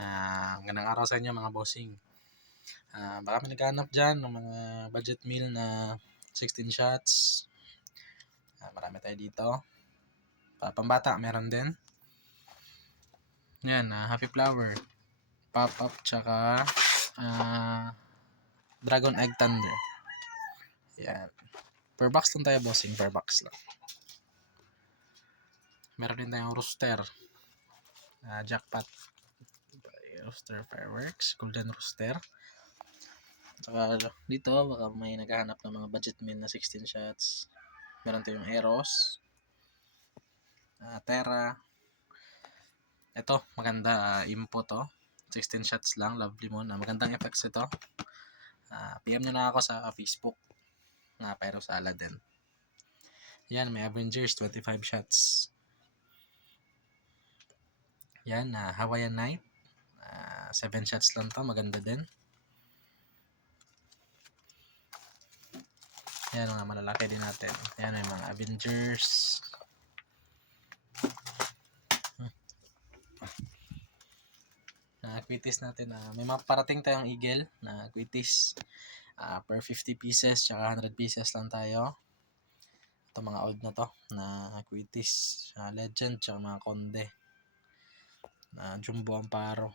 Magandang araw sa inyo mga bossing. Baka may naghahanap dyan ng mga budget meal na 16 shots. Marami tayo dito. Pambata meron din. Yan, Happy Flower, Pop-Up, tsaka Dragon Egg Thunder. Yan. Per box lang tayo bossing, per box lang. Meron din tayong rooster. Jackpot. Rooster Fireworks, Golden Rooster. Saka dito, baka may naghahanap ng mga budget meal na 16 shots. Meron tayong Eros, Terra. Ito, maganda. Impo to. 16 shots lang. Lovely mo na. Magandang effects ito. PM nyo na ako sa Facebook. Pyro Salad din. Yan, may Avengers, 25 shots. Yan, Hawaiian Night. 7 shots lang to. Maganda din. Yan, mga malalaki din natin. Yan, may mga Avengers. Quitis natin. May mga parating tayong Eagle na quitis. Per 50 pieces, tsaka 100 pieces lang tayo. Ito mga old na to, na quitis. Legend, tsaka mga konde. Jumbo Amparo.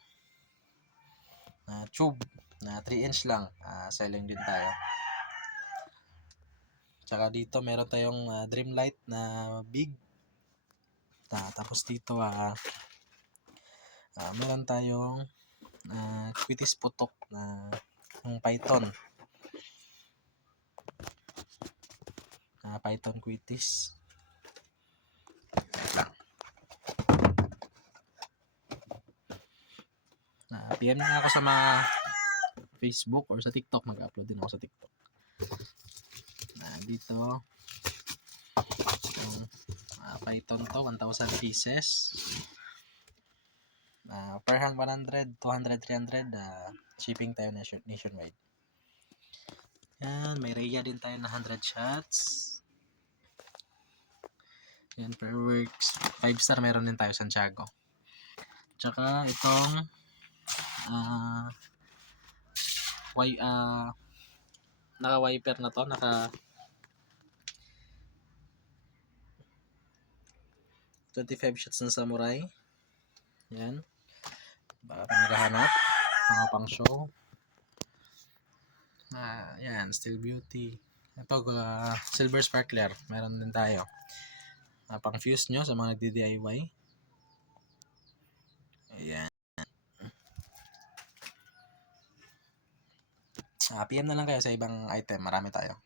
Tube, na 3 inch lang. Selling din tayo. Tsaka dito meron tayong Dreamlight na big. Tapos dito meron tayong quitis putok na yung Python. Python quitis. PM na ako sa mga Facebook or sa TikTok. Mag-upload din ako sa TikTok. Dito Python to, 1,000 pieces. Per hang 100, 200, 300. Shipping tayo nationwide. Yan, may Rhea din tayo na 100 shots. Yan, Fireworks. 5 star meron din tayo Santiago. Tsaka itong naka-wiper na to, naka 25 shots ng samurai. Yan. Baka naghahanap. Mga pang show. Yan, Still Beauty. Ito, Silver Sparkler. Meron din tayo. Pang fuse nyo sa mga nagdi-DIY. Ayan. PM na lang kayo sa ibang item. Marami tayo.